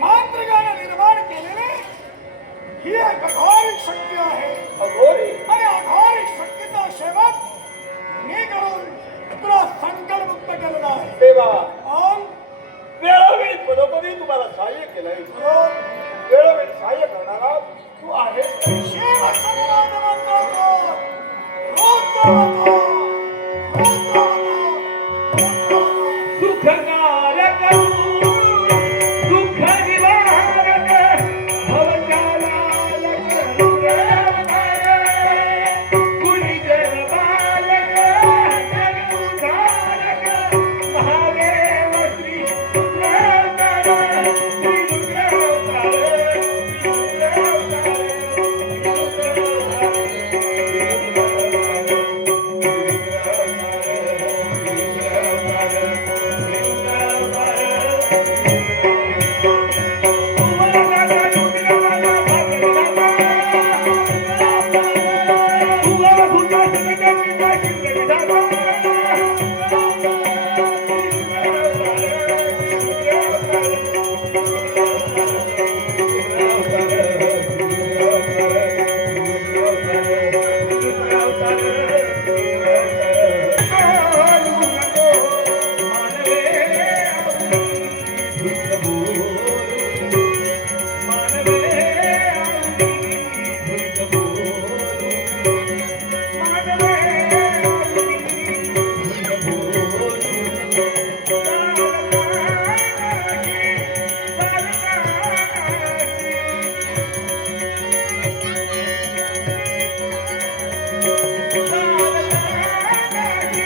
मांत्रिकाने निर्माण केलेली ही एक अघोरिक शक्ती आहे. अघोरी?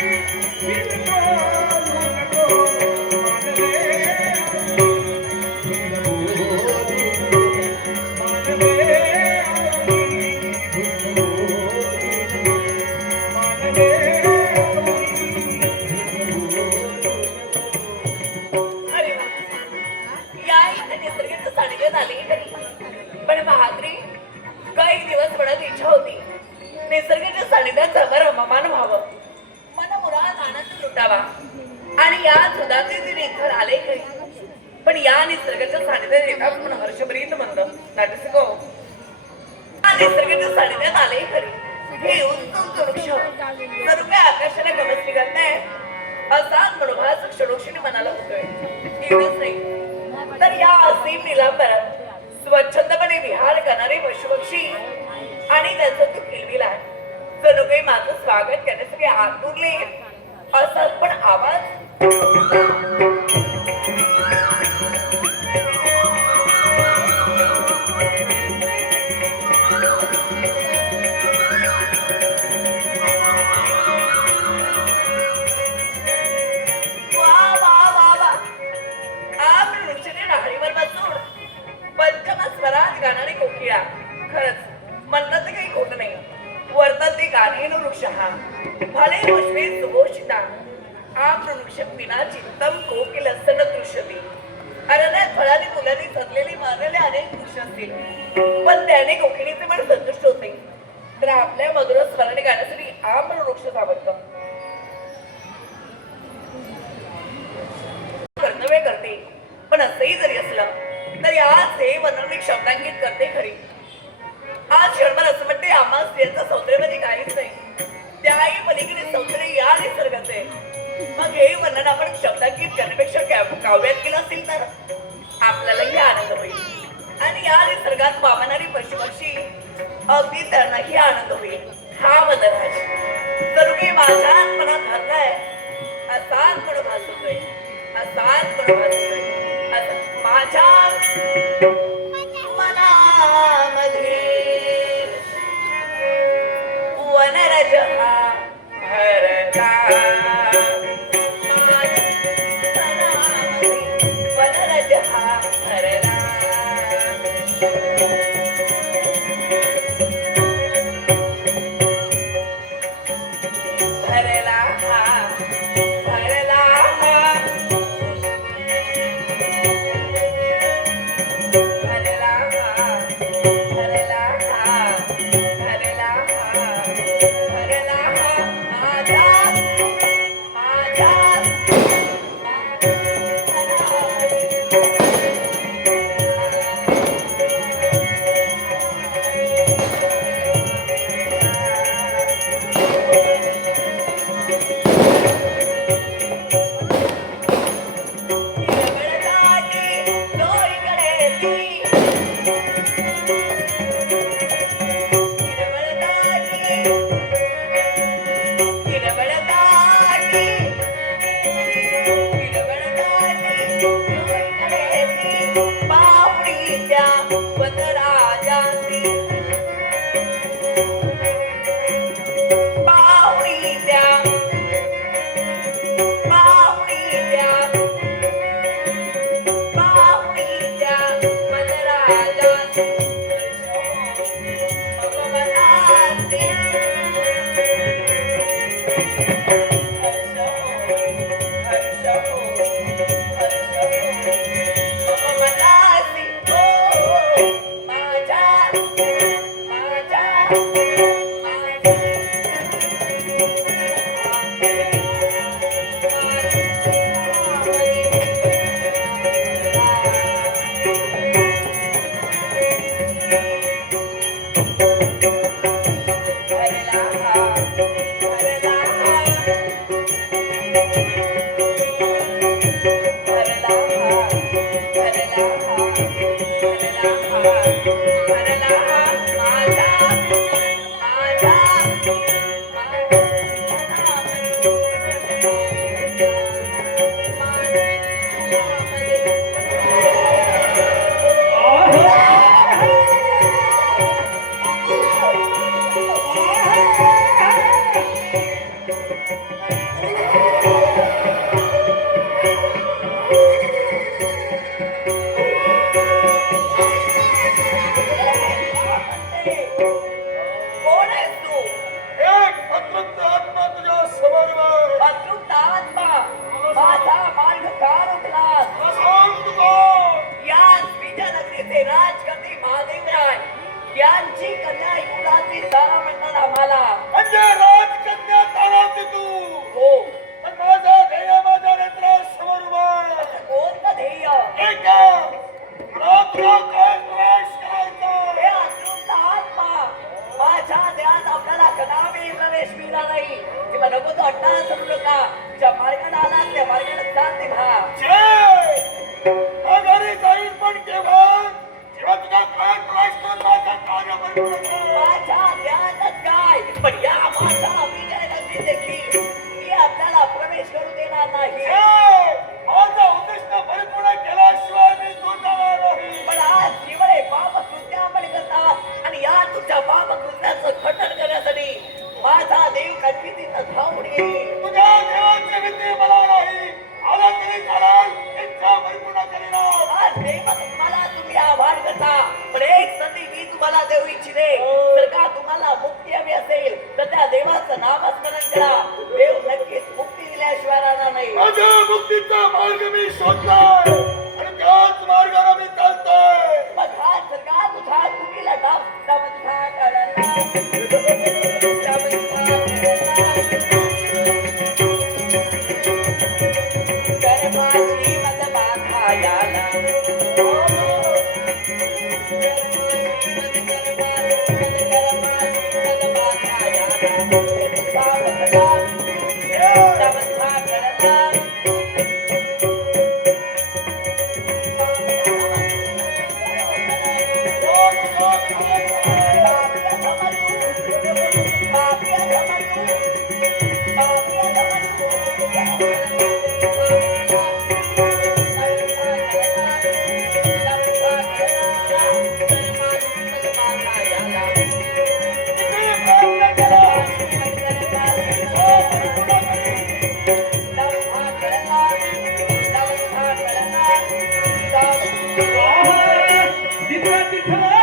पण महाद्री काही दिवस म्हणत इच्छा होती. निसर्गाच्या सानिध्यात समर रममान व्हावं. मुराद आणि या सुधाचे दिन इथं आले खरी पण या निसर्गाच्या सानिध्यात येतात म्हणून हर्षप्रीत म्हणलं नाटसिको या निसर्गाच्या सानिध्यात आले खरी. हे उत्तम वृक्ष सर्व आकाशाला गमस्ती करताय असाच मनोभास क्षणोक्षणी मनाला होतोय. एवढंच नाही. तर या असीम निलांबरात स्वच्छंदपणे विहार करणारे पशुपक्षी आणि त्यांचा तो किलबिला आहे जणू काही माझं स्वागत करण्यासाठी आतुरले असा पण आवाज वा वा पंचम स्वरात गाणारी कोकिळा. खरंच म्हणतात वर्तात वृक्षः। फले वृक्ष पुष्पे सुभोषिता। आप विना चित्तम कोकिल सन दृश्यते अरण्यात फळाने फुलांनी सजलेली मारलेले अनेक वृक्ष असतील पण त्याने कोकिणीचे मन संतुष्ट होते। तर आपल्या मधुर स्वराने गाण्यासाठी आम वृक्ष आवडतं कर्तव्य करते। पण असंही जरी असलं तरी आज हे वर्णन शब्दांकित करते खरी। वर्णन आपण शब्दांकित करण्यापेक्षा काव्यात केलं असेल तर. आपल्यालाही आनंद होईल. आणि या निसर्गात वामणारी पशुपक्षी अगदी त्यांनाही आनंद होईल. हा बदल आहे. तर मी माझ्या मनात घातलाय असाच पण भासतोय असाच पण भासतोय माझ्या मनामध्ये वनरज हा भरला Thank. महादेवराय यांची कन्या एकोणाची तारा म्हणतात आम्हाला. म्हणजे राजकन्या तारा होती तू. हो. माझा ध्येय माझ्या नेत्र समर्पण कोणतं ध्येय? एक प्रवेश करायचा? हे अतृप्त आत्मा माझ्या देहात आपल्याला कदापि प्रवेश मिळणार नाही. तेव्हा नको तो अट्टाळा समजू नका. ज्या मार्गाने आला त्या मार्गाने जात तेव्हा Happy birthday, Tom!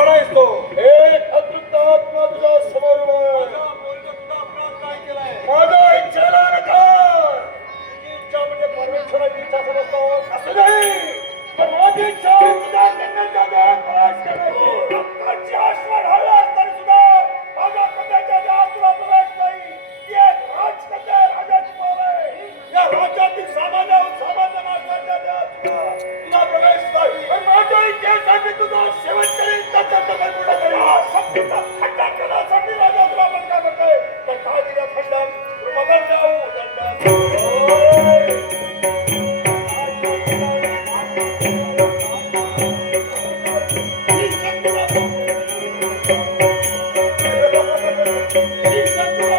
ಬಹಳ Thank you.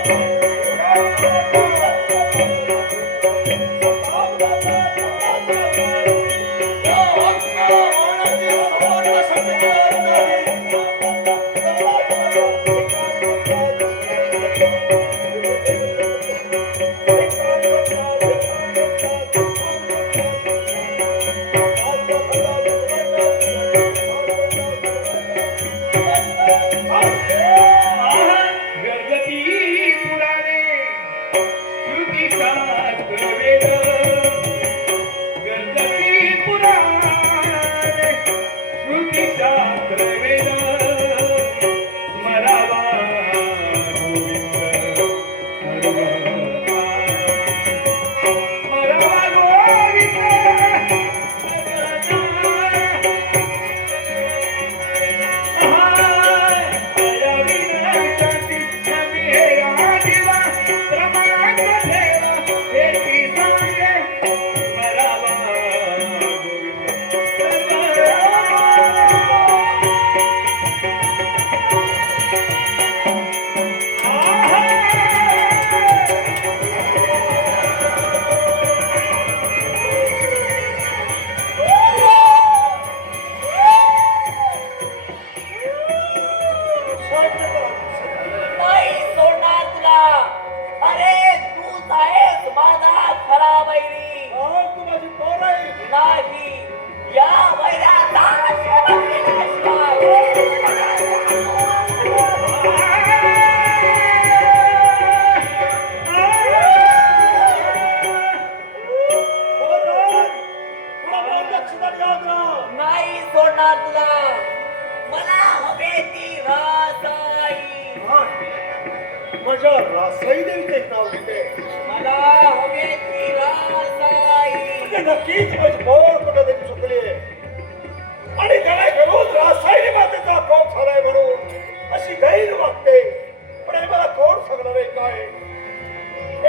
नये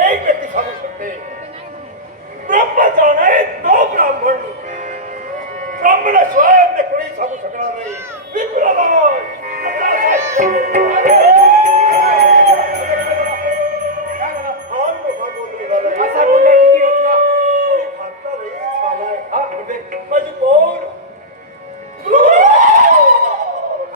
एक व्यक्ती सांगू शकते ब्रह्मचारण आहे तो ब्राह्मण ब्राह्मण स्वयं कोणी सांगू शकणार नाही विपुल